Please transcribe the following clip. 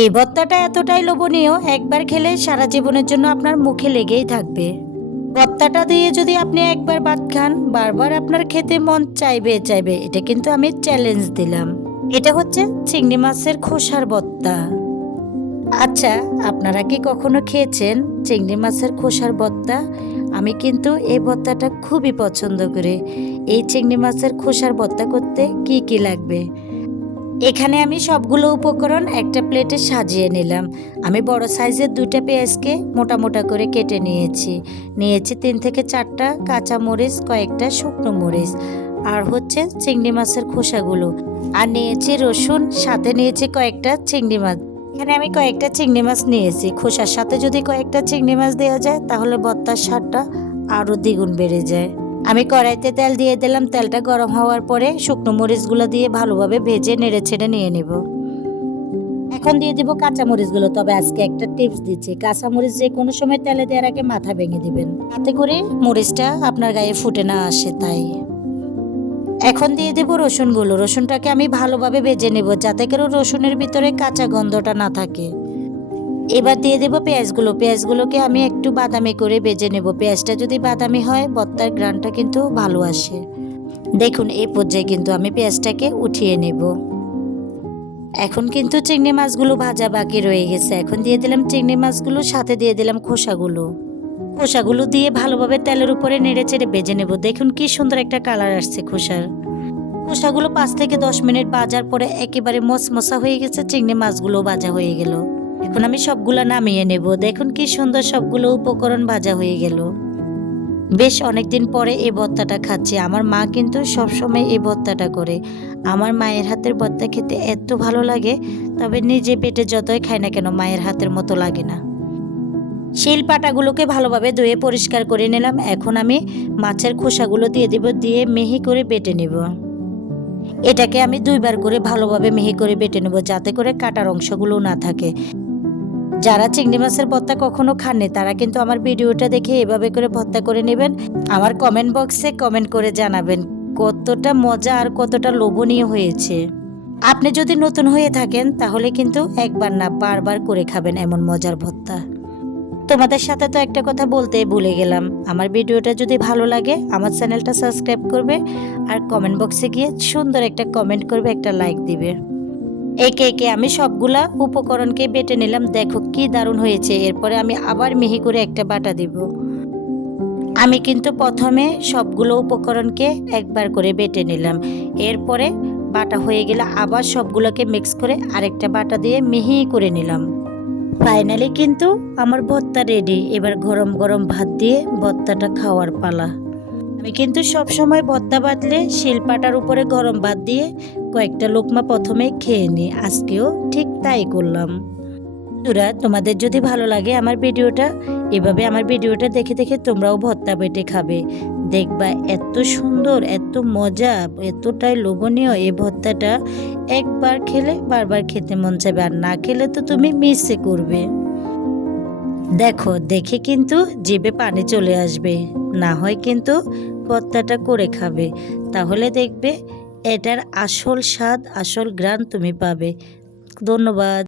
এই ভর্তাটা এতটাই লোভনীয়, একবার খেলে সারা জীবনের জন্য আপনার মুখে লেগেই থাকবে। ভর্তাটা দিয়ে যদি আপনি একবার ভাত খান, বারবার আপনার খেতে মন চাইবে। এটা কিন্তু আমি চ্যালেঞ্জ দিলাম। এটা হচ্ছে চিংড়ি মাছের খোসার ভর্তা। আচ্ছা, আপনারা কি কখনো খেয়েছেন চিংড়ি মাছের খোসার ভর্তা? আমি কিন্তু এই ভর্তাটা খুবই পছন্দ করি। এই চিংড়ি মাছের খোসার ভর্তা করতে কি কি লাগবে? এখানে আমি সবগুলো উপকরণ একটা প্লেটে সাজিয়ে নিলাম। আমি বড় সাইজের 2টা পেঁয়াজকে মোটা মোটা করে কেটে নিয়েছি। 3 থেকে 4টা কাঁচা মরিচ, কয়েকটা শুকনো মরিচ, আর হচ্ছে চিংড়ি মাছের খোসাগুলো, আর নিয়েছি রসুন, সাথে নিয়েছি কয়েকটা চিংড়ি মাছ। এখানে আমি কয়েকটা চিংড়ি মাছ নিয়েছি। খোসার সাথে যদি কয়েকটা চিংড়ি মাছ দেওয়া যায় তাহলে ভর্তার স্বাদটা আরও দ্বিগুণ বেড়ে যায়। আমি কড়াইতে তেল দিয়ে দিলাম। তেলটা গরম হওয়ার পরে শুকনো মরিচগুলো দিয়ে ভালোভাবে ভেজে নেড়ে ছেড়ে নিয়ে নেব। এখন দিয়ে দিব কাঁচা মরিচগুলো। তবে আজকে একটা টিপস দিচ্ছি, কাঁচা মরিচ যে কোনো সময় তেলে দেওয়ার আগে মাথা ভেঙে দিবেন, তাতে করে মরিচটা আপনার গায়ে ফুটে না আসে। তাই এখন দিয়ে দেব রসুনগুলো। রসুনটাকে আমি ভালোভাবে ভেজে নেব যাতে করে রসুনের ভিতরে কাঁচা গন্ধটা না থাকে। এবার দিয়ে দেব পেঁয়াজগুলো। পেঁয়াজগুলোকে আমি একটু বাদামি করে ভেজে নেব। পেঁয়াজটা যদি বাদামি হয় ভর্তার ঘ্রাণটা কিন্তু ভালো আসে। দেখুন, এই পর্যায়ে কিন্তু আমি পেঁয়াজটাকে উঠিয়ে নেব। এখন কিন্তু চিংড়ি মাছগুলো ভাজা বাকি রয়ে গেছে। এখন দিয়ে দিলাম চিংড়ি মাছগুলো, সাথে দিয়ে দিলাম খোসাগুলো দিয়ে ভালোভাবে তেলের উপরে নেড়ে চেড়ে ভেজে নেব। দেখুন কি সুন্দর একটা কালার আসছে খোসাগুলো 5 থেকে 10 মিনিট ভাজার পরে একেবারে মচমচা হয়ে গেছে। চিংড়ি মাছগুলো ভাজা হয়ে গেল। এখন আমি সবগুলো নামিয়ে নেব। দেখুন কি সুন্দর সবগুলো উপকরণ ভাজা হয়ে গেল। বেশ অনেকদিন পরে এই ভর্তাটা খাচ্ছি। আমার মা কিন্তু সবসময় এই ভর্তাটা করে। আমার মায়ের হাতের ভর্তা খেতে এত ভালো লাগে, তবে নিজে পেটে যতই খাই না কেন মায়ের হাতের মতো লাগে না। শিল পাটাগুলোকে ভালোভাবে ধুয়ে পরিষ্কার করে নিলাম। এখন আমি মাছের খোসাগুলো দিয়ে দিব, দিয়ে মিহি করে বেটে নেব। এটাকে আমি 2বার করে ভালোভাবে মিহি করে বেটে নেব যাতে করে কাটার অংশগুলো না থাকে। যারা চিংড়ি মাছের ভর্তা কখনো খাননি তারা কিন্তু আমার ভিডিওটা দেখে এভাবে করে ভর্তা করে নেবেন। আমার কমেন্ট বক্সে কমেন্ট করে জানাবেন কতটা মজা আর কতটা লোভনীয় হয়েছে। আপনি যদি নতুন হয়ে থাকেন তাহলে কিন্তু একবার না বারবার করে খাবেন এমন মজার ভর্তা। তোমাদের সাথে তো একটা কথা বলতে ভুলে গেলাম, আমার ভিডিওটা যদি ভালো লাগে আমার চ্যানেলটা সাবস্ক্রাইব করবে, আর কমেন্ট বক্সে গিয়ে সুন্দর একটা কমেন্ট করবে, একটা লাইক দিবে। একে একে আমি সবগুলা উপকরণকে বেটে নিলাম। দেখো কি দারুণ হয়েছে। এরপরে আমি আবার মিহি করে একটা বাটা দিব। আমি কিন্তু প্রথমে সবগুলো উপকরণকে একবার করে বেটে নিলাম। এরপরে বাটা হয়ে গেলে আবার সবগুলোকে মিক্স করে আরেকটা বাটা দিয়ে মিহি করে নিলাম। ফাইনালি কিন্তু আমার ভর্তা রেডি। এবার গরম গরম ভাত দিয়ে ভর্তাটা খাওয়ার পালা। আমি কিন্তু সব সময় ভর্তা বাটলে শিলপাটার উপরে গরম ভাত দিয়ে কয়েকটা লোকমা প্রথমে খেয়ে নিই। আজকেও ঠিক তাই করলাম। বন্ধুরা, তোমাদের যদি ভালো লাগে আমার ভিডিওটা দেখে দেখে তোমরাও ভর্তা বেটে খাবে। দেখবা এত সুন্দর, এত মজা, এতটাই লোভনীয় এই ভর্তাটা। একবার খেলে বারবার খেতে মন চাইবে, আর না খেলে তো তুমি মিসে করবে। দেখো, দেখে কিন্তু জিভে পানি চলে আসবে। না হয় কিন্তু ভর্তাটা করে খাবে, তাহলে দেখবে এটার আসল স্বাদ, আসল ঘ্রাণ তুমি পাবে। ধন্যবাদ।